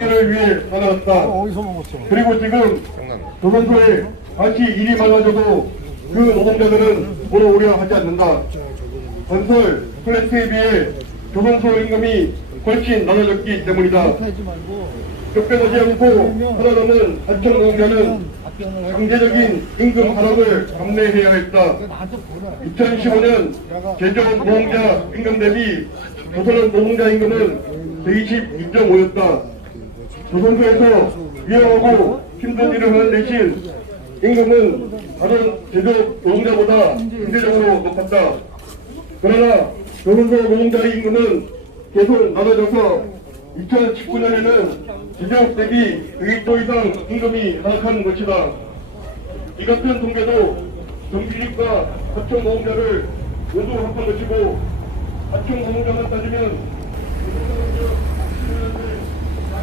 를 위해. 어디서 먹었어? 그리고 지금 조선소에 다시 일이 많아져도 그 노동자들은 돌아오려 하지 않는다. 건설 플랫에 비해 조선소 임금이 훨씬 나눠졌기 때문이다. 쫓겨나지 않고 살아남은 하청 노동자는. 강제적인 임금 하락을 감내해야 했다. 나한테 보내. 2015년 제조 노동자 임금 대비 조선 노동자 임금은 122.5였다. 조선소에서 위험하고 힘든 일을 하는 대신 임금은 다른 제조 노동자보다 경제적으로 높았다. 그러나 조선소 노동자의 임금은 계속 나눠져서 2019년에는 제조업 대비 1도 이상 임금이 하락하는 것이다. 이 같은 통계도 정규직과 하청 노동자를 모두 합한 것이고 하청 노동자만 따지면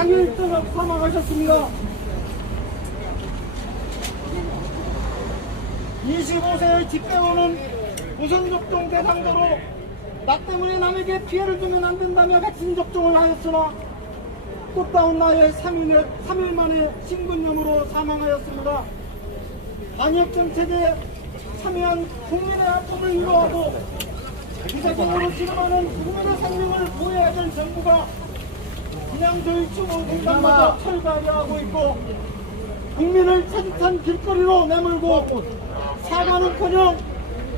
떠나 사망하셨습니다. 25세의 집배원은 우선 접종 대상자로 나 때문에 남에게 피해를 주면 안 된다며 백신 접종을 하였으나 꽃다운 나의 3일, 3일 만에 신근염으로 사망하였습니다. 방역 정책에 참여한 국민의 아픔을 위로하고 기사적으로 실험하는 국민의 생명을 보호해야 될 정부가 그냥 저희 추모 공간마저 철거하려 하고 있고 국민을 차듯한 길거리로 내몰고 사과는커녕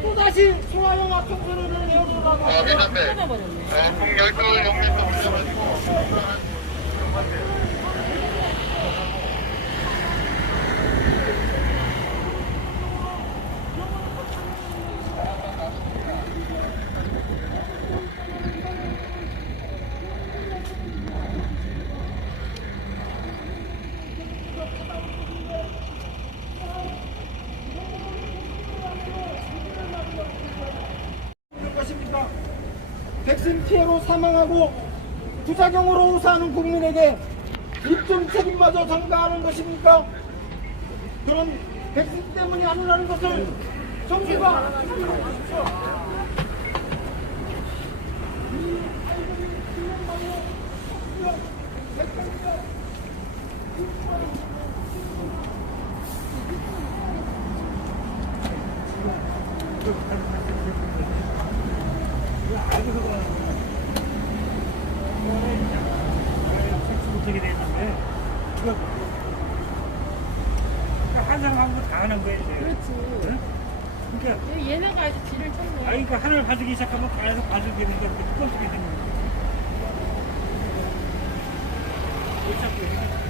또다시 소화영 합성선언을 내어보라고 아, 괜찮네. 공 열두 영민도 올려가지고 백신 피해로 사망하고 부작용으로 우사하는 국민에게 입증 책임마저 전가하는 것입니까? 그런 백신 때문이 아니라는 것을 정부가 주십 어떻게 됐는데 그거 한 사람 한 거 다 하는 거예요. 이제. 그렇지. 응? 그러니까 얘네가 아주 뒤를 쳤네. 아니 그 하늘 봐주기 시작하면 계속 봐주게 되는 게 어떻게 되는 거야? 왜 자꾸 이렇게